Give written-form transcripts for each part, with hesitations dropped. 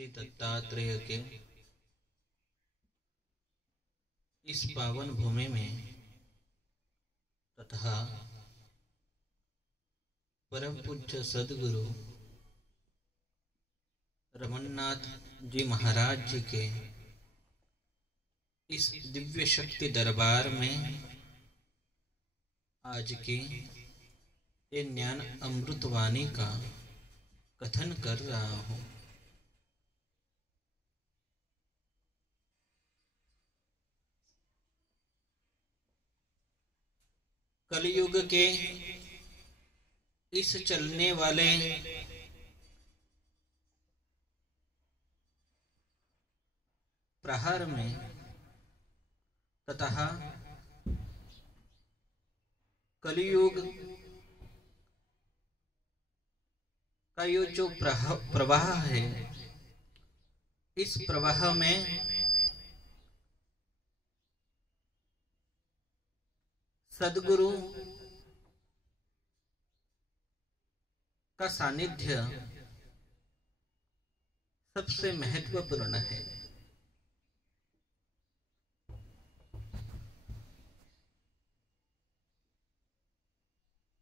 श्री दत्तात्रेय के इस पावन भूमि में तथा परम पूज्य सदगुरु रमन्नाथ जी महाराज जी के इस दिव्य शक्ति दरबार में आज की ये ज्ञान अमृतवाणी का कथन कर रहा हूँ। कलयुग के इस चलने वाले प्रहर में तथा कलयुग का ये जो प्रवाह है, इस प्रवाह में सद्गुरु का सानिध्य सबसे महत्वपूर्ण है।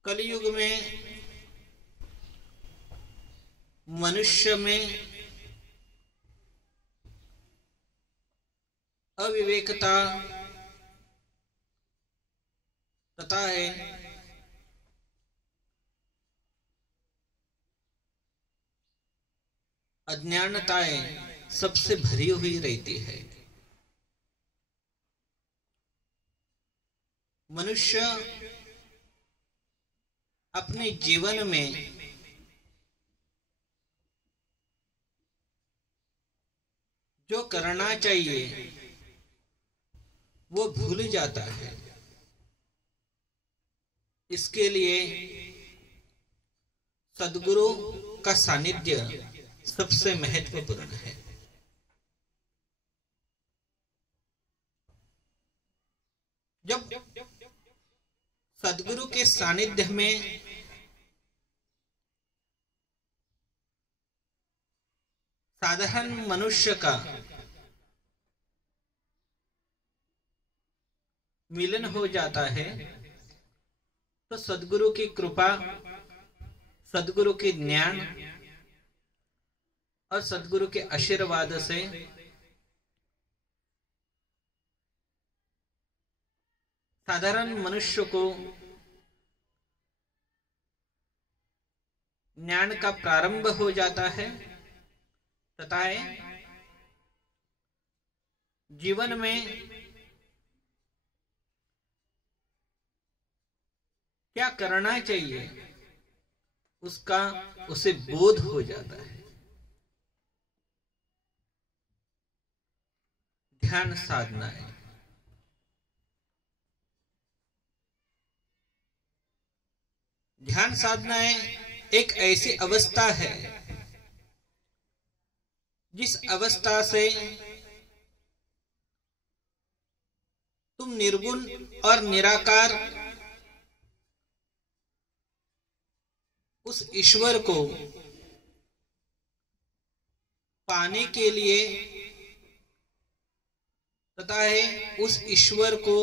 कलयुग में मनुष्य में अविवेकता तथा अज्ञानताएं सबसे भरी हुई रहती है। मनुष्य अपने जीवन में जो करना चाहिए वो भूल जाता है। इसके लिए सद्गुरु का सानिध्य सबसे महत्वपूर्ण है। जब सद्गुरु के सानिध्य में साधारण मनुष्य का मिलन हो जाता है तो सद्गुरु की कृपा, सद्गुरु के ज्ञान और सद्गुरु के आशीर्वाद से साधारण मनुष्य को ज्ञान का प्रारंभ हो जाता है तथा जीवन में क्या करना चाहिए उसका उसे बोध हो जाता है। ध्यान साधना है। ध्यान साधना एक ऐसी अवस्था है जिस अवस्था से तुम निर्गुण और निराकार उस ईश्वर को पाने के लिए तथा उस ईश्वर को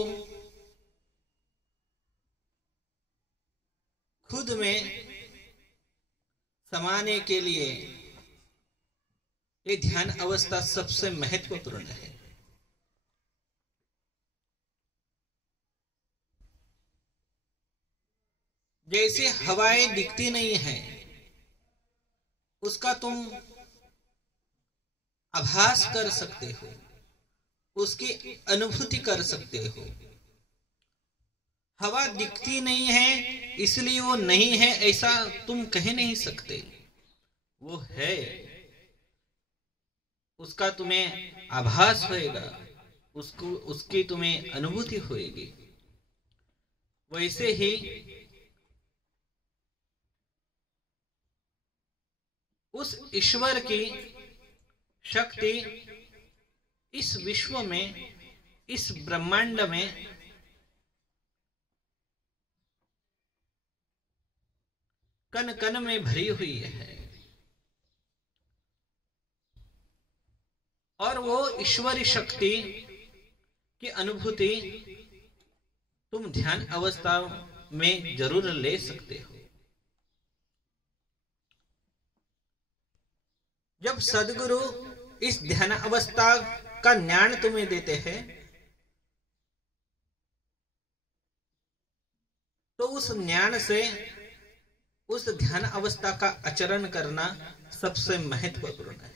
खुद में समाने के लिए ये ध्यान अवस्था सबसे महत्वपूर्ण है। जैसे हवाएं दिखती नहीं है, उसका तुम आभास कर सकते हो, उसकी अनुभूति कर सकते हो। हवा दिखती नहीं है इसलिए वो नहीं है ऐसा तुम कह नहीं सकते। वो है, उसका तुम्हें आभास होएगा, उसकी तुम्हें अनुभूति होएगी। वैसे ही उस ईश्वर की शक्ति इस विश्व में, इस ब्रह्मांड में कण कण में भरी हुई है। और वो ईश्वरी शक्ति की अनुभूति तुम ध्यान अवस्था में जरूर ले सकते हो। जब सदगुरु इस ध्यान अवस्था का ज्ञान तुम्हें देते हैं तो उस ज्ञान से उस ध्यान अवस्था का आचरण करना सबसे महत्वपूर्ण है।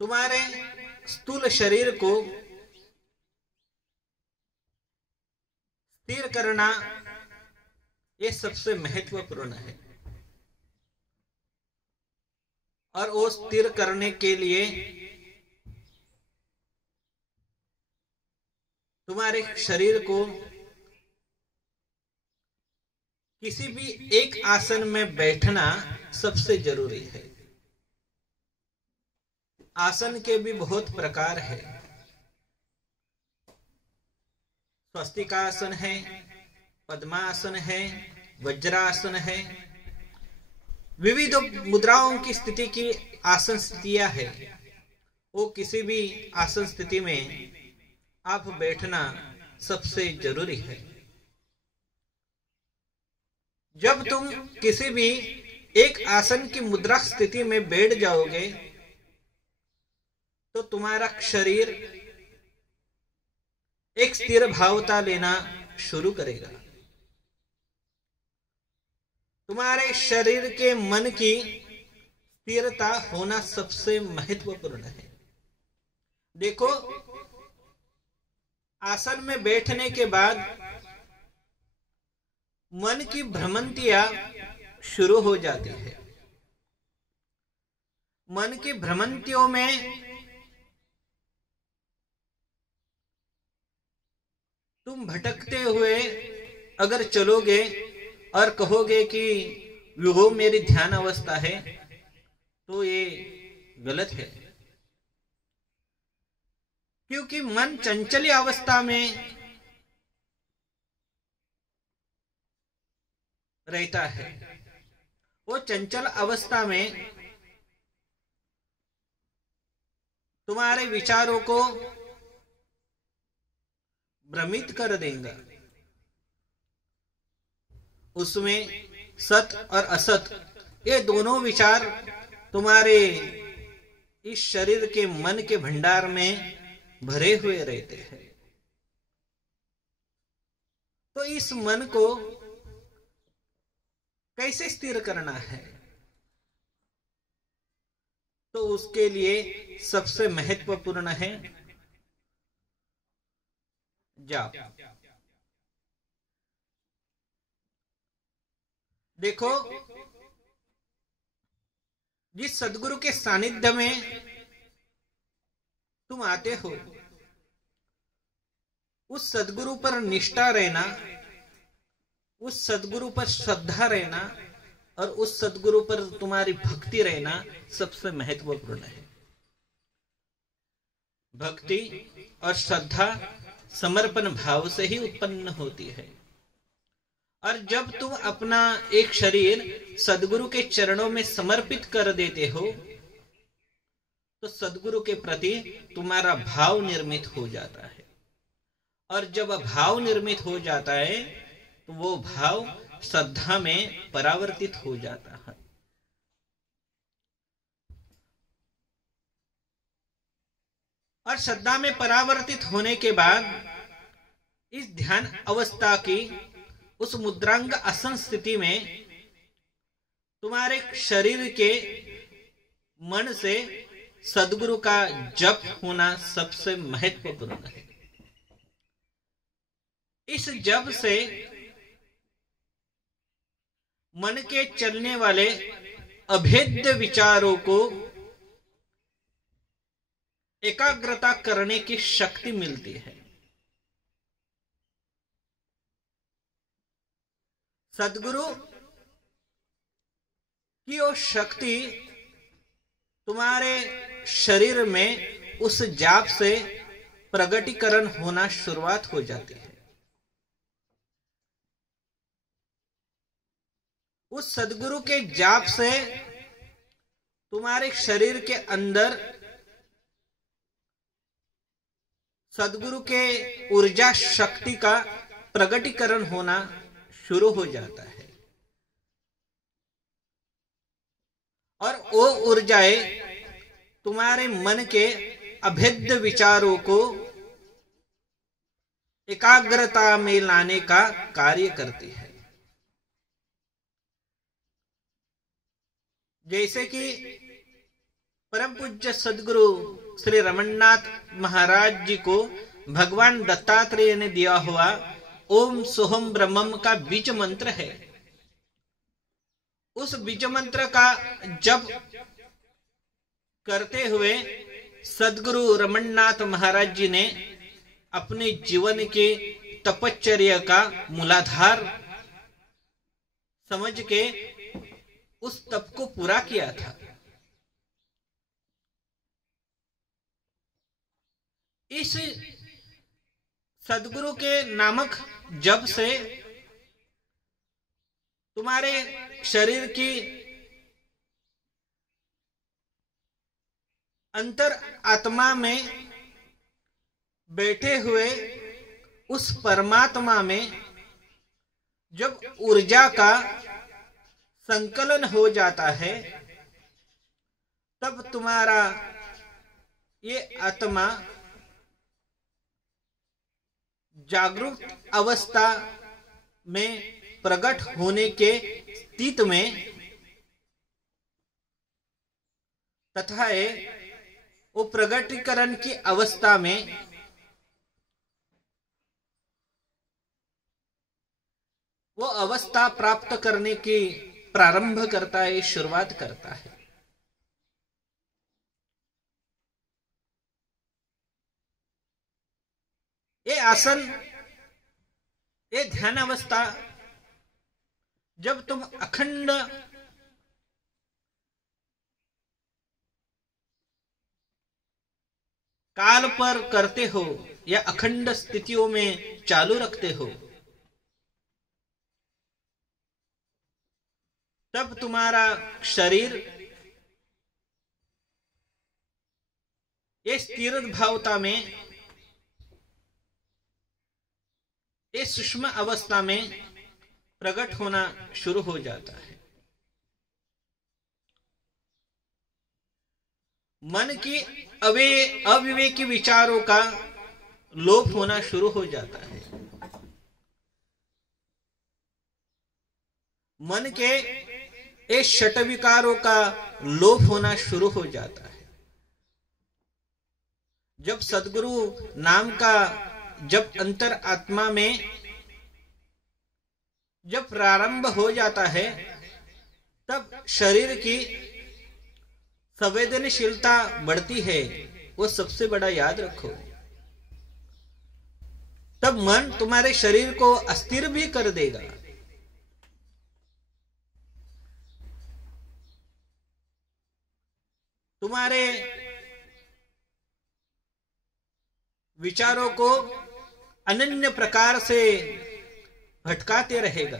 तुम्हारे स्थूल शरीर को स्थिर करना ये सबसे महत्वपूर्ण है, और वो स्थिर करने के लिए तुम्हारे शरीर को किसी भी एक आसन में बैठना सबसे जरूरी है। आसन के भी बहुत प्रकार है। स्वस्तिकासन है, पद्मासन है, वज्रासन है, विविध मुद्राओं की स्थिति की आसन स्थितियां है। वो किसी भी आसन स्थिति में आप बैठना सबसे जरूरी है। जब तुम किसी भी एक आसन की मुद्रा स्थिति में बैठ जाओगे तो तुम्हारा शरीर एक स्थिर भावता लेना शुरू करेगा। तुम्हारे शरीर के मन की स्थिरता होना सबसे महत्वपूर्ण है। देखो, आसन में बैठने के बाद मन की भ्रमंतियां शुरू हो जाती है। मन की भ्रमंतियों में तुम भटकते हुए अगर चलोगे और कहोगे कि वो मेरी ध्यान अवस्था है, तो ये गलत है। क्योंकि मन चंचली अवस्था में रहता है। वो चंचल अवस्था में तुम्हारे विचारों को भ्रमित कर देगा। उसमें सत और असत ये दोनों विचार तुम्हारे इस शरीर के मन के भंडार में भरे हुए रहते हैं। तो इस मन को कैसे स्थिर करना है? तो उसके लिए सबसे महत्वपूर्ण है जाप। देखो, जिस सदगुरु के सानिध्य में तुम आते हो, उस सदगुरु पर निष्ठा रहना, उस सदगुरु पर श्रद्धा रहना और उस सदगुरु पर तुम्हारी भक्ति रहना सबसे महत्वपूर्ण है। भक्ति और श्रद्धा समर्पण भाव से ही उत्पन्न होती है। और जब तुम अपना एक शरीर सदगुरु के चरणों में समर्पित कर देते हो तो सदगुरु के प्रति तुम्हारा भाव निर्मित हो जाता है। और जब भाव निर्मित हो जाता है तो वो भाव श्रद्धा में परावर्तित हो जाता है। और श्रद्धा में परावर्तित होने के बाद इस ध्यान अवस्था की उस मुद्रांग आसन स्थिति में तुम्हारे शरीर के मन से सदगुरु का जप होना सबसे महत्वपूर्ण है। इस जप से मन के चलने वाले अभेद्य विचारों को एकाग्रता करने की शक्ति मिलती है। सदगुरु की वो शक्ति तुम्हारे शरीर में उस जाप से प्रगटीकरण होना शुरुआत हो जाती है। उस सदगुरु के जाप से तुम्हारे शरीर के अंदर सदगुरु के ऊर्जा शक्ति का प्रगटीकरण होना शुरू हो जाता है और वो ऊर्जाएं तुम्हारे मन के अभेद्य विचारों को एकाग्रता में लाने का कार्य करती है। जैसे कि परम पूज्य सदगुरु श्री रमन्नाथ महाराज जी को भगवान दत्तात्रेय ने दिया हुआ ओम सोहम ब्रह्मम का बीज मंत्र है। उस बीज मंत्र का जप करते हुए सदगुरु रमन्नाथ महाराज जी ने अपने जीवन के तपश्चर्या का मूलाधार समझ के उस तप को पूरा किया था। इस सदगुरु के नामक जप से तुम्हारे शरीर की अंतर आत्मा में बैठे हुए उस परमात्मा में जब ऊर्जा का संकलन हो जाता है, तब तुम्हारा ये आत्मा जागरूक अवस्था में प्रकट होने के स्थिति में तथा वो प्रगटीकरण की अवस्था में वो अवस्था प्राप्त करने की प्रारंभ करता है, शुरुआत करता है। ये आसन, ये ध्यान अवस्था जब तुम अखंड काल पर करते हो या अखंड स्थितियों में चालू रखते हो, तब तुम्हारा शरीर ये स्थिर भावता में, ये सूक्ष्म अवस्था में प्रकट होना शुरू हो जाता है। मन की अविवेकी विचारों का लोप होना शुरू हो जाता है। मन के ये षट विकारों का लोप होना शुरू हो जाता है। जब सदगुरु नाम का जब अंतर आत्मा में जब प्रारंभ हो जाता है, तब शरीर की संवेदनशीलता बढ़ती है। वो सबसे बड़ा याद रखो। तब मन तुम्हारे शरीर को अस्थिर भी कर देगा। तुम्हारे विचारों को अनन्य प्रकार से भटकाते रहेगा।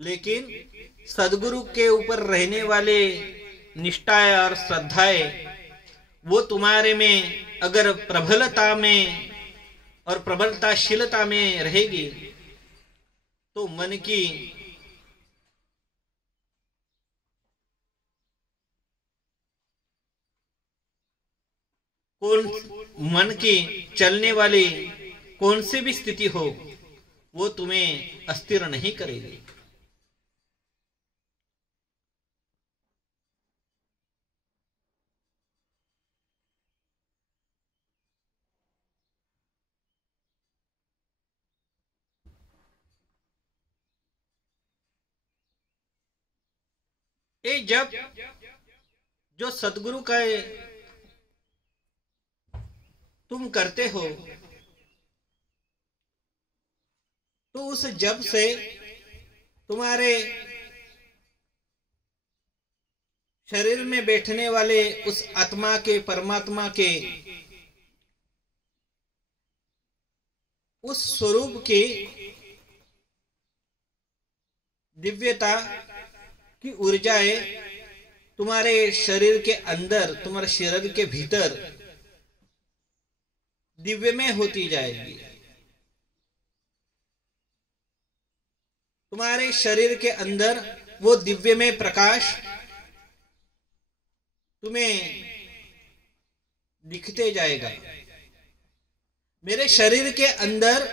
लेकिन सदगुरु के ऊपर रहने वाले निष्ठाएं और श्रद्धाएं, वो तुम्हारे में अगर प्रबलता में और प्रबलताशीलता में रहेगी, तो मन की मन की चलने वाली कौन सी भी स्थिति हो, वो तुम्हें अस्थिर नहीं करेगी। ये जब जो सदगुरु का तुम करते हो, तो उस जप से तुम्हारे शरीर में बैठने वाले उस आत्मा के, परमात्मा के उस स्वरूप की दिव्यता की ऊर्जाएं तुम्हारे शरीर के अंदर, तुम्हारे शरीर के भीतर दिव्यमय होती जाएगी। तुम्हारे शरीर के अंदर वो दिव्यमय प्रकाश तुम्हें दिखते जाएगा। मेरे शरीर के अंदर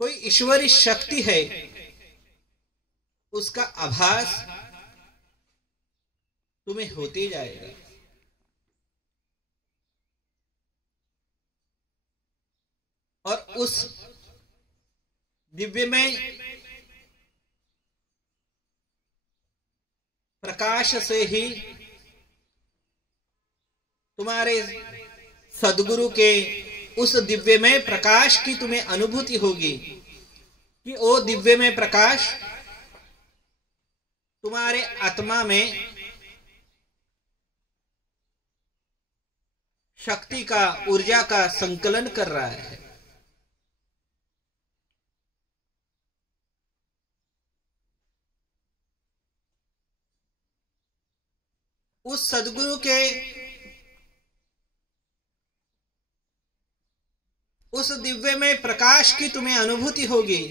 कोई ईश्वरी शक्ति है, उसका आभास तुम्हें होते जाएगा। और उस दिव्यमय प्रकाश से ही तुम्हारे सद्गुरु के उस दिव्यमय प्रकाश की तुम्हें अनुभूति होगी कि वो दिव्यमय प्रकाश तुम्हारे आत्मा में शक्ति का, ऊर्जा का संकलन कर रहा है। उस सद्गुरु के उस दिव्यमय प्रकाश की तुम्हें अनुभूति होगी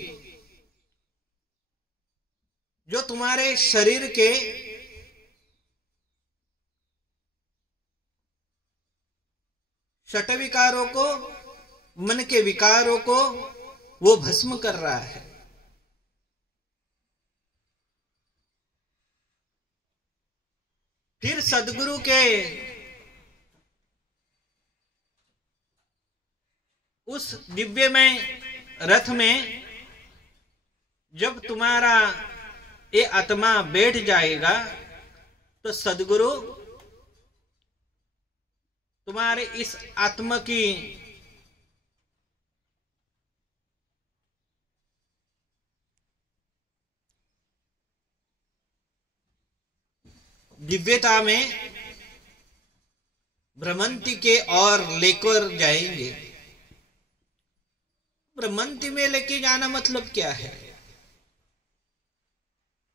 जो तुम्हारे शरीर के षट विकारों को, मन के विकारों को वो भस्म कर रहा है। फिर सद्गुरु के उस दिव्यमय रथ में जब तुम्हारा ये आत्मा बैठ जाएगा तो सद्गुरु तुम्हारे इस आत्मा की दिव्यता में भ्रमंती के और लेकर जाएंगे। भ्रमंती में लेके जाना मतलब क्या है?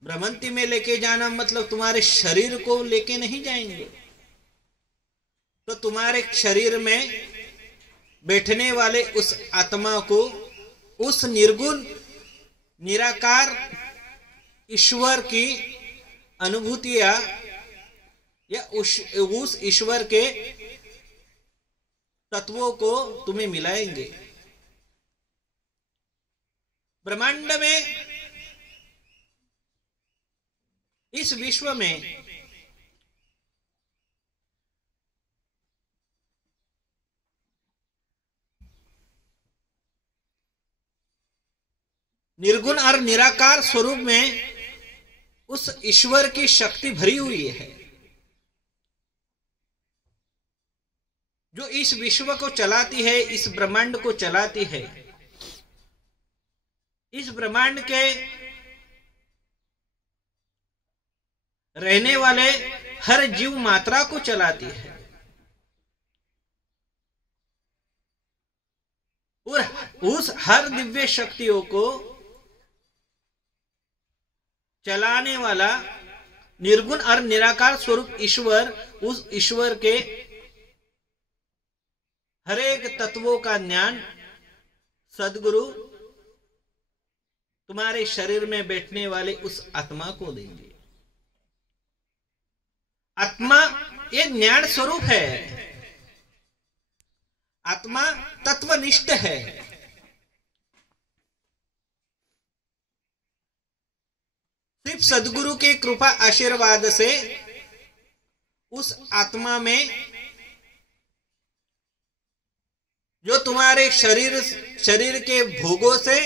भ्रमंती में लेके जाना मतलब तुम्हारे शरीर को लेके नहीं जाएंगे, तो तुम्हारे शरीर में बैठने वाले उस आत्मा को, उस निर्गुण निराकार ईश्वर की अनुभूतियां या उस ईश्वर के तत्वों को तुम्हें मिलाएंगे। ब्रह्मांड में, इस विश्व में निर्गुण और निराकार स्वरूप में उस ईश्वर की शक्ति भरी हुई है जो इस विश्व को चलाती है, इस ब्रह्मांड को चलाती है, इस ब्रह्मांड के रहने वाले हर जीव मात्रा को चलाती है। और उस हर दिव्य शक्तियों को चलाने वाला निर्गुण और निराकार स्वरूप ईश्वर, उस ईश्वर के हर एक तत्वों का ज्ञान सद्गुरु तुम्हारे शरीर में बैठने वाले उस आत्मा को देंगे। आत्मा ये ज्ञान स्वरूप है, आत्मा तत्वनिष्ठ है। सिर्फ सद्गुरु के कृपा आशीर्वाद से उस आत्मा में जो तुम्हारे शरीर के भोगों से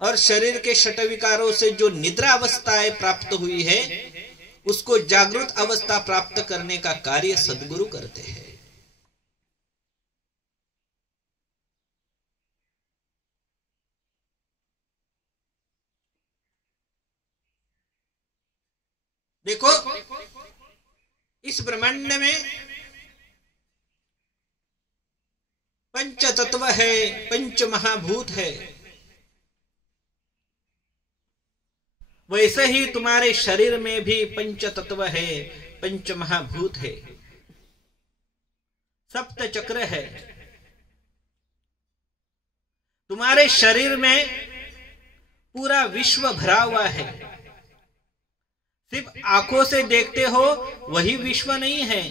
और शरीर के षट विकारों से जो निद्रा अवस्थाएं प्राप्त हुई है, उसको जागृत अवस्था प्राप्त करने का कार्य सद्गुरु करते हैं। देखो, इस ब्रह्मांड में पंच तत्व है, पंच महाभूत है। वैसे ही तुम्हारे शरीर में भी पंच तत्व है, पंच महाभूत है, सप्त चक्र है। तुम्हारे शरीर में पूरा विश्व भरा हुआ है। सिर्फ आंखों से देखते हो वही विश्व नहीं है,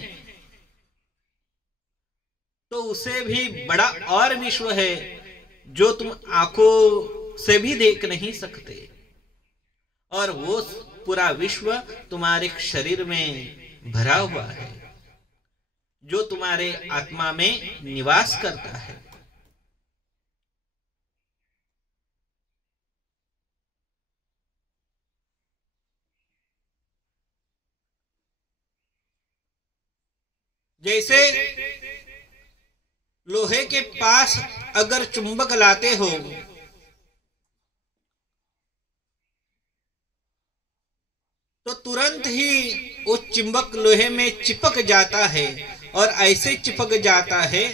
तो उसे भी बड़ा और विश्व है जो तुम आंखों से भी देख नहीं सकते। और वो पूरा विश्व तुम्हारे शरीर में भरा हुआ है, जो तुम्हारे आत्मा में निवास करता है। जैसे लोहे के पास अगर चुंबक लाते हो तो तुरंत ही वो चुंबक लोहे में चिपक जाता है, और ऐसे चिपक जाता है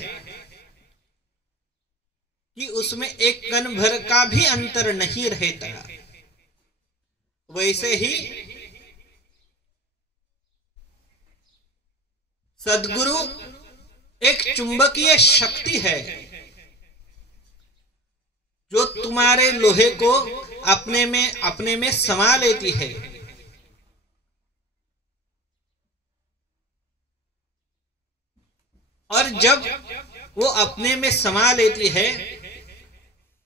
कि उसमें एक कण भर का भी अंतर नहीं रहता। वैसे ही सद्गुरु एक चुंबकीय शक्ति है जो तुम्हारे लोहे को अपने में समा लेती है। और जब वो अपने में समा लेती है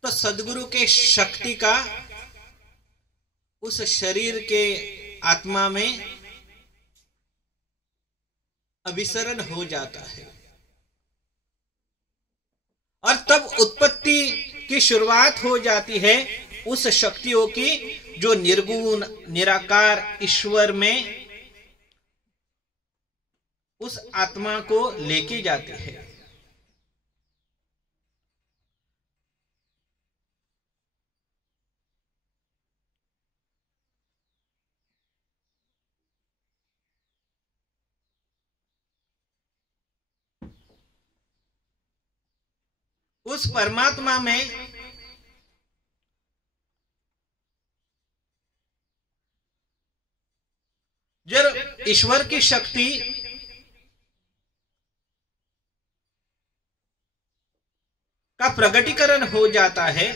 तो सद्गुरु के शक्ति का उस शरीर के आत्मा में अभिसरण हो जाता है, और तब उत्पत्ति की शुरुआत हो जाती है उस शक्तियों की जो निर्गुण निराकार ईश्वर में उस आत्मा को लेके जाते हैं। उस परमात्मा में जब ईश्वर की शक्ति का प्रकटीकरण हो जाता है,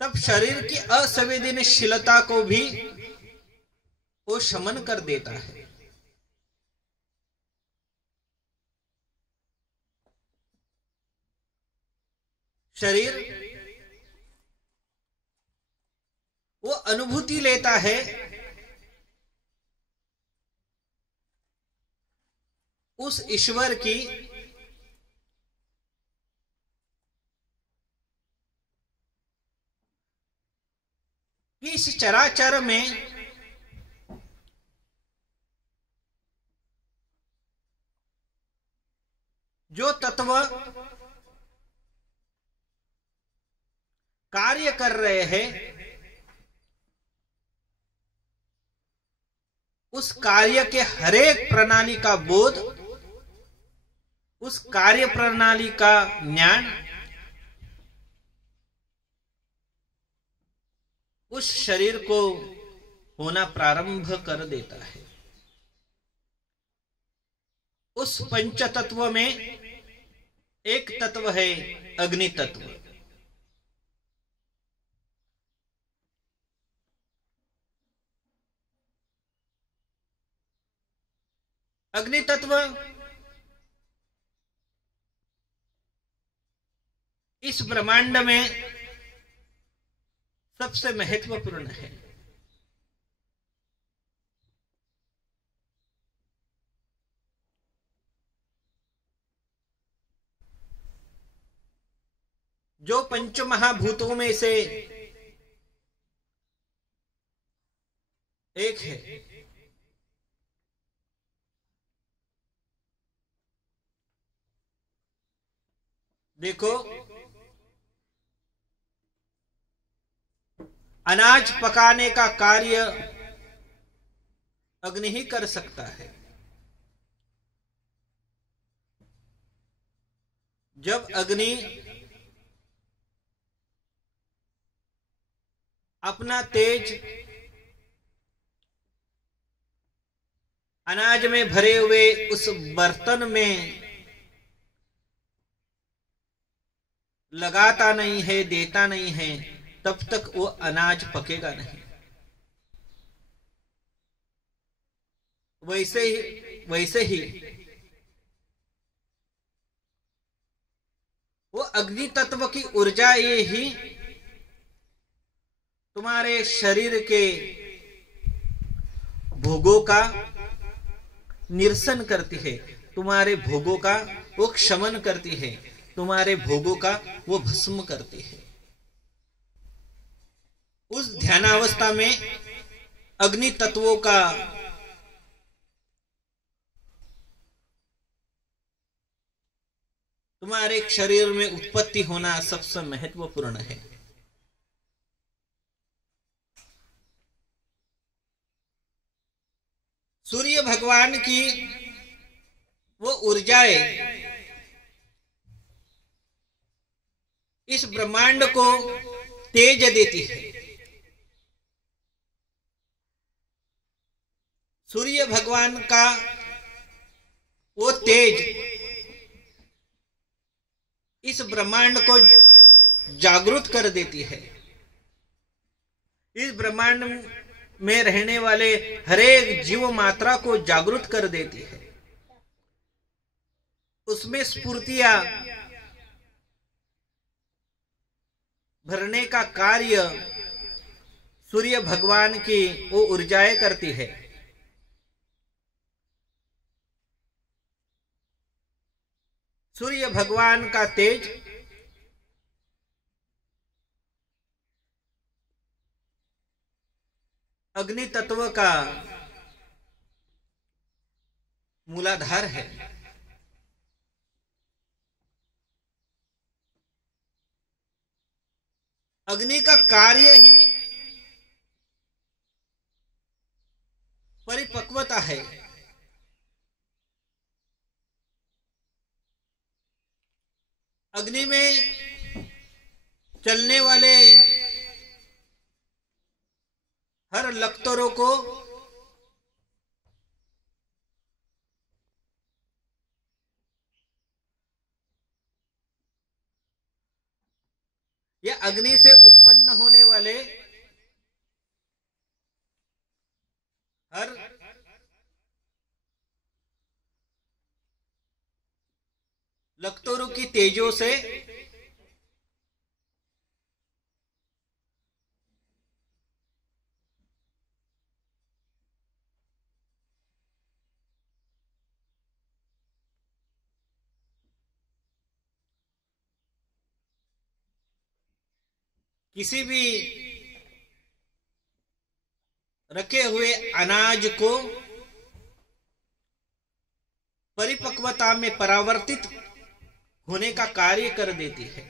तब शरीर की असंवेदनशीलता को भी वो शमन कर देता है। शरीर वो अनुभूति लेता है उस ईश्वर की इस चराचर में जो तत्व कार्य कर रहे हैं, उस कार्य के हरेक प्रणाली का बोध, उस कार्य प्रणाली का ज्ञान उस शरीर को होना प्रारंभ कर देता है। उस पंच तत्व में एक तत्व है अग्नि तत्व। अग्नि तत्व इस ब्रह्मांड में सबसे महत्वपूर्ण है। जो पंच महाभूतों में से एक है। देखो, अनाज पकाने का कार्य अग्नि ही कर सकता है। जब अग्नि अपना तेज अनाज में भरे हुए उस बर्तन में लगाता नहीं है, देता नहीं है, तब तक वो अनाज पकेगा नहीं। वैसे ही वो अग्नि तत्व की ऊर्जा ये ही तुम्हारे शरीर के भोगों का निरसन करती है, तुम्हारे भोगों का वो क्षमन करती है, तुम्हारे भोगों का वो भस्म करती है। उस ध्यानावस्था में अग्नि तत्वों का तुम्हारे शरीर में उत्पत्ति होना सबसे महत्वपूर्ण है। सूर्य भगवान की वो ऊर्जाएं इस ब्रह्मांड को तेज देती है। सूर्य भगवान का वो तेज इस ब्रह्मांड को जागृत कर देती है। इस ब्रह्मांड में रहने वाले हरेक जीव मात्रा को जागृत कर देती है। उसमें स्फूर्तियां भरने का कार्य सूर्य भगवान की वो ऊर्जाएं करती है। सूर्य भगवान का तेज अग्नि तत्व का मूलाधार है। अग्नि का कार्य ही परिपक्वता है। अग्नि में चलने वाले हर लक्तरों को या अग्नि से उत्पन्न होने वाले हर लक्तरों की तेजों से किसी भी रखे हुए अनाज को परिपक्वता में परावर्तित होने का कार्य कर देती है।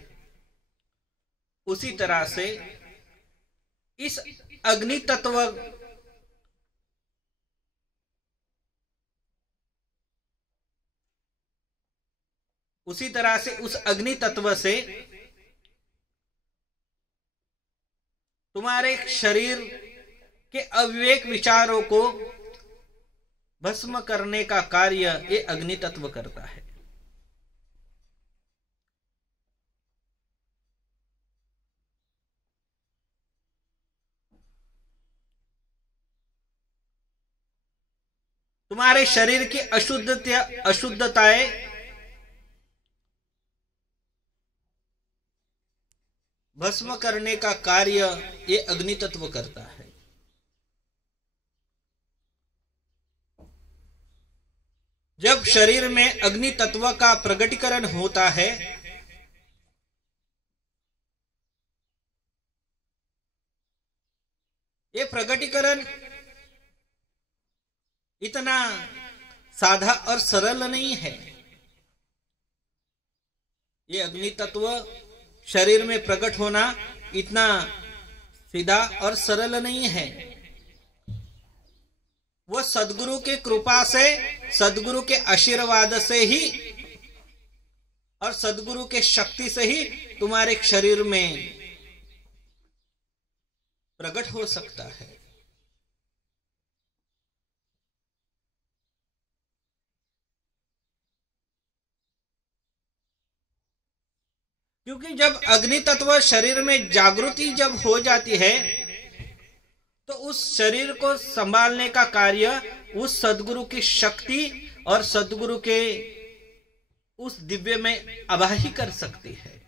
उसी तरह से इस अग्नि तत्व उस अग्नि तत्व से तुम्हारे शरीर के अविवेक विचारों को भस्म करने का कार्य ये अग्नि तत्व करता है। तुम्हारे शरीर की अशुद्धताएं भस्म करने का कार्य ये अग्नि तत्व करता है। जब शरीर में अग्नि तत्व का प्रकटीकरण होता है ये प्रकटीकरण इतना साधा और सरल नहीं है। ये अग्नि तत्व शरीर में प्रकट होना इतना सीधा और सरल नहीं है। वो सद्गुरु के कृपा से, सद्गुरु के आशीर्वाद से ही और सद्गुरु के शक्ति से ही तुम्हारे शरीर में प्रकट हो सकता है। क्योंकि जब अग्नि तत्व शरीर में जागृति जब हो जाती है तो उस शरीर को संभालने का कार्य उस सद्गुरु की शक्ति और सद्गुरु के उस दिव्य में आवाही कर सकती है।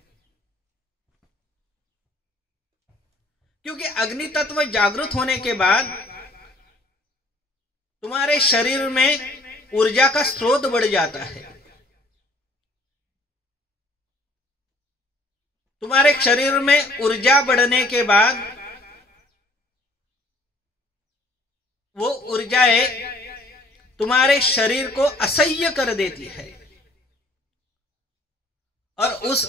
क्योंकि अग्नि तत्व जागृत होने के बाद तुम्हारे शरीर में ऊर्जा का स्रोत बढ़ जाता है। तुम्हारे शरीर में ऊर्जा बढ़ने के बाद वो ऊर्जाएं तुम्हारे शरीर को असह्य कर देती है और उस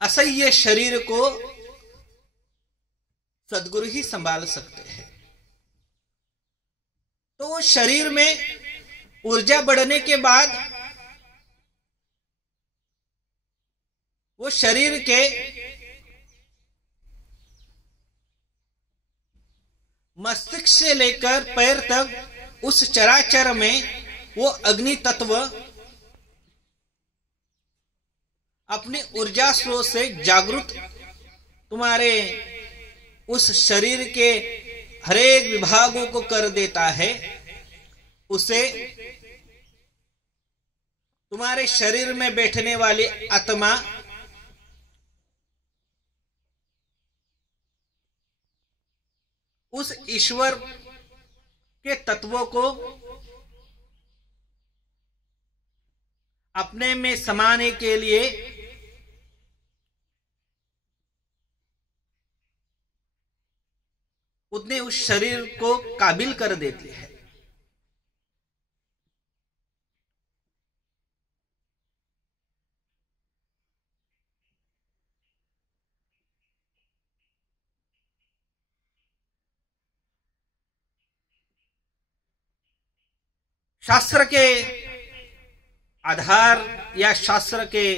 असह्य शरीर को सद्गुरु ही संभाल सकते हैं। तो वो शरीर में ऊर्जा बढ़ने के बाद वो शरीर के मस्तिष्क से लेकर पैर तक उस चराचर में वो अग्नि तत्व अपनी ऊर्जा स्रोत से जागृत तुम्हारे उस शरीर के हरेक विभागों को कर देता है। उसे तुम्हारे शरीर में बैठने वाली आत्मा उस ईश्वर के तत्वों को अपने में समाने के लिए उतने उस शरीर को काबिल कर देती है। शास्त्र के आधार या शास्त्र के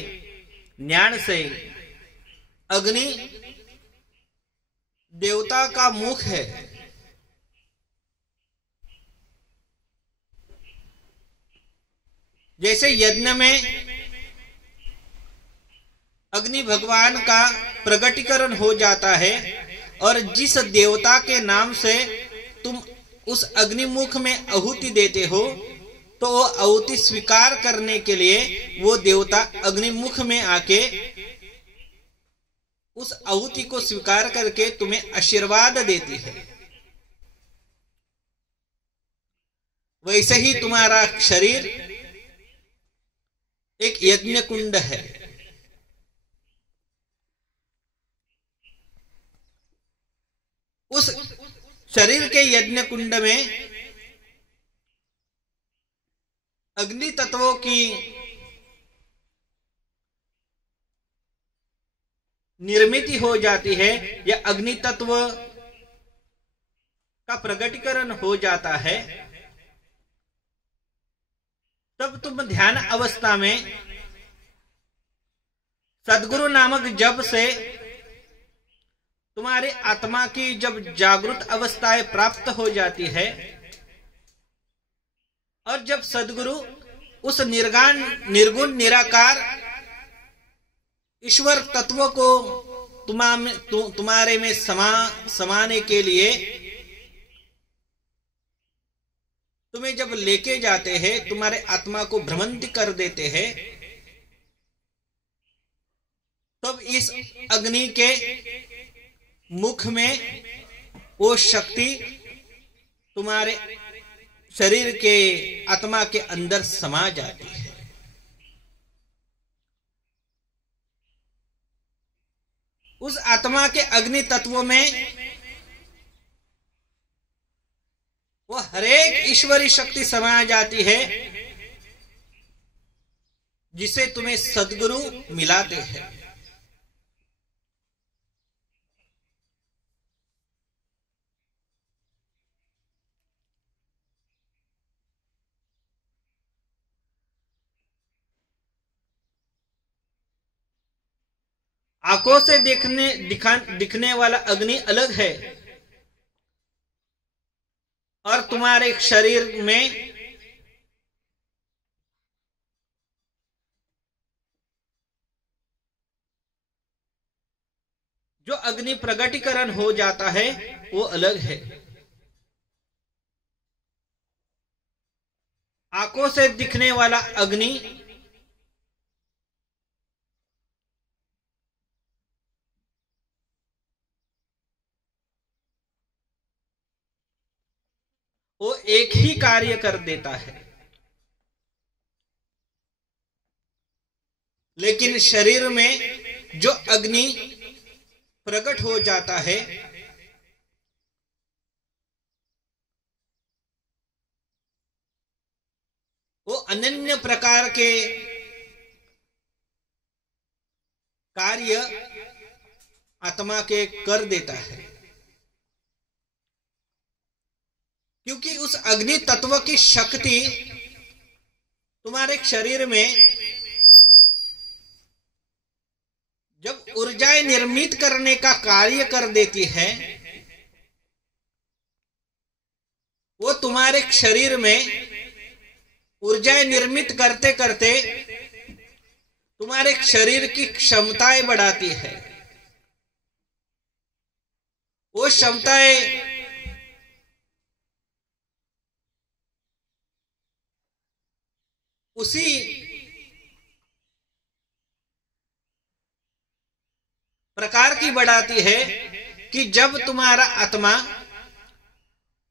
ज्ञान से अग्नि देवता का मुख है। जैसे यज्ञ में अग्नि भगवान का प्रगटीकरण हो जाता है और जिस देवता के नाम से तुम उस अग्निमुख में आहुति देते हो तो वो आहुति स्वीकार करने के लिए वो देवता अग्निमुख में आके उस आहुति को स्वीकार करके तुम्हें आशीर्वाद देती है। वैसे ही तुम्हारा शरीर एक यज्ञ कुंड है। उस शरीर के यज्ञ कुंड में अग्नि तत्वों की निर्मिति हो जाती है या अग्नि तत्व का प्रगटीकरण हो जाता है। तब तुम ध्यान अवस्था में सद्गुरु नामक जप से तुम्हारी आत्मा की जब जागृत अवस्थाएं प्राप्त हो जाती है और जब सद्गुरु उस निर्गुण निराकार ईश्वर तत्व को तुम्हारे में समाने के लिए तुम्हें जब लेके जाते हैं, तुम्हारे आत्मा को भ्रमंत कर देते हैं, तब इस अग्नि के मुख में वो शक्ति तुम्हारे शरीर के आत्मा के अंदर समा जाती है। उस आत्मा के अग्नि तत्वों में वो हरेक ईश्वरी शक्ति समा जाती है जिसे तुम्हें सद्गुरु मिलाते हैं। आंखों से दिखने वाला अग्नि अलग है और तुम्हारे शरीर में जो अग्नि प्रगटीकरण हो जाता है वो अलग है। आंखों से दिखने वाला अग्नि वो एक ही कार्य कर देता है, लेकिन शरीर में जो अग्नि प्रकट हो जाता है वो अनन्य प्रकार के कार्य आत्मा के कर देता है, क्योंकि उस अग्नि तत्व की शक्ति तुम्हारे शरीर में जब ऊर्जाएं निर्मित करने का कार्य कर देती है, वो तुम्हारे शरीर में ऊर्जाएं निर्मित करते करते तुम्हारे शरीर की क्षमताएं बढ़ाती है। वो क्षमताएं उसी प्रकार की बढ़ाती है कि जब तुम्हारा आत्मा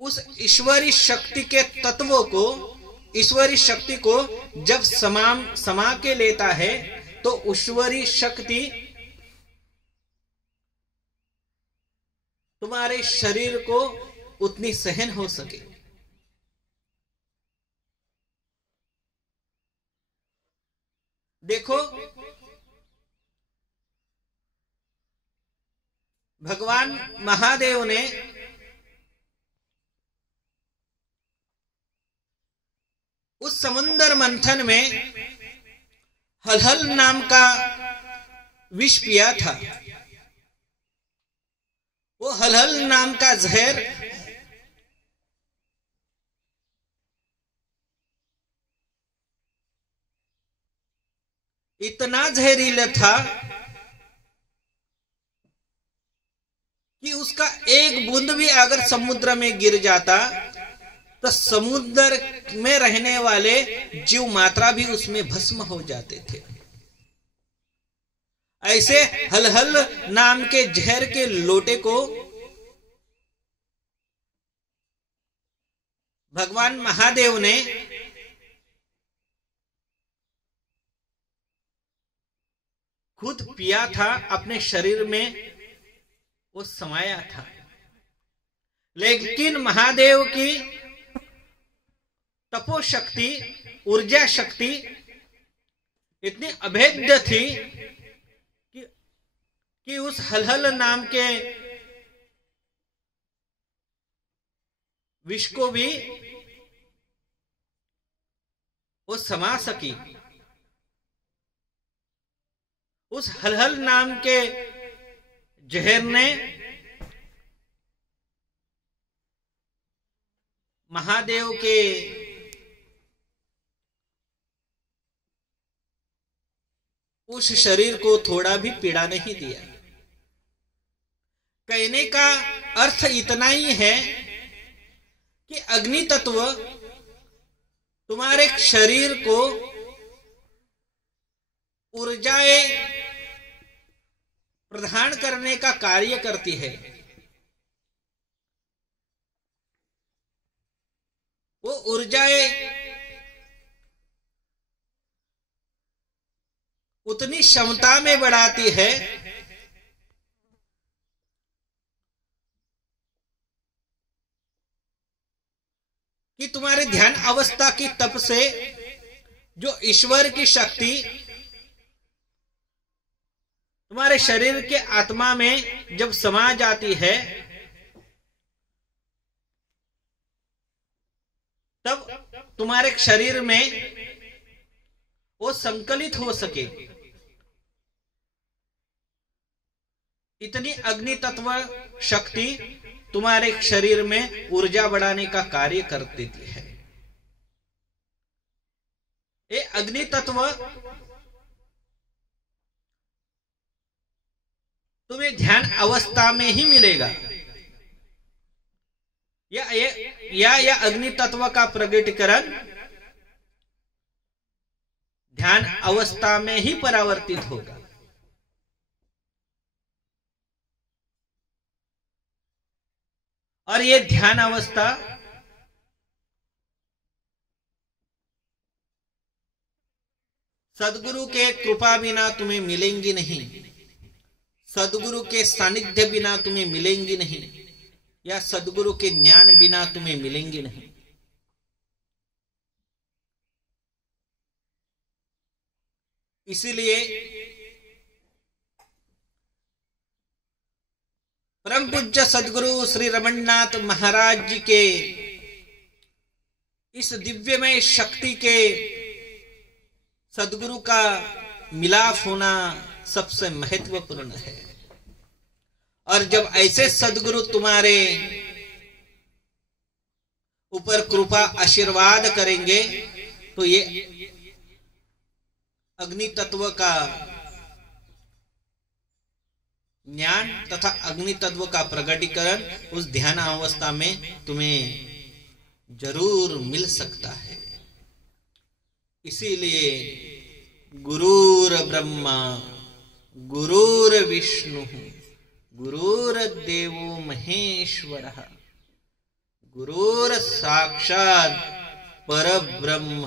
उस ईश्वरी शक्ति के तत्वों को, ईश्वरी शक्ति को जब समा के लेता है तो ईश्वरी शक्ति तुम्हारे शरीर को उतनी सहन हो सके। देखो, भगवान महादेव ने उस समुद्र मंथन में हलहल नाम का विष पिया था। वो हलहल नाम का जहर इतना जहरीला था कि उसका एक बूंद भी अगर समुद्र में गिर जाता तो समुद्र में रहने वाले जीव मात्रा भी उसमें भस्म हो जाते थे। ऐसे हलहल नाम के जहर के लोटे को भगवान महादेव ने खुद पिया था, अपने शरीर में वो समाया था। लेकिन महादेव की तपो शक्ति, ऊर्जा शक्ति इतनी अभेद्य थी कि उस हलहल नाम के विष को भी वो समा सकी। उस हलहल नाम के जहर ने महादेव के उस शरीर को थोड़ा भी पीड़ा नहीं दिया। कहने का अर्थ इतना ही है कि अग्नि तत्व तुम्हारे शरीर को ऊर्जाएं प्रदान करने का कार्य करती है। वो ऊर्जाएं उतनी क्षमता में बढ़ाती है कि तुम्हारे ध्यान अवस्था की तप से जो ईश्वर की शक्ति तुम्हारे शरीर के आत्मा में जब समा जाती है तब तुम्हारे शरीर में वो संकलित हो सके। इतनी अग्नि तत्व शक्ति तुम्हारे शरीर में ऊर्जा बढ़ाने का कार्य करती है। ये अग्नि तत्व तुम्हें ध्यान अवस्था में ही मिलेगा, या अग्नि तत्व का प्रकटीकरण ध्यान अवस्था में ही परावर्तित होगा। और ये ध्यान अवस्था सदगुरु के कृपा बिना तुम्हें मिलेंगी नहीं, सदगुरु के सानिध्य बिना तुम्हें मिलेंगी नहीं, या सदगुरु के ज्ञान बिना तुम्हें मिलेंगी नहीं। इसीलिए परम पूज्य सदगुरु श्री रमणनाथ महाराज जी के इस दिव्यमय शक्ति के सदगुरु का मिलाप होना सबसे महत्वपूर्ण है। और जब ऐसे सदगुरु तुम्हारे ऊपर कृपा आशीर्वाद करेंगे तो ये अग्नि तत्व का ज्ञान तथा अग्नि तत्व का प्रकटीकरण उस ध्यान अवस्था में तुम्हें जरूर मिल सकता है। इसीलिए गुरुर ब्रह्मा गुरुर विष्णु गुरुर्देवो महेश्वरः गुरुर साक्षात् परब्रह्म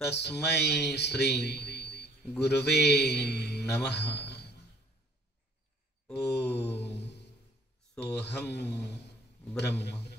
तस्मै श्री गुरुवे नमः। ओम सोहम ब्रह्म।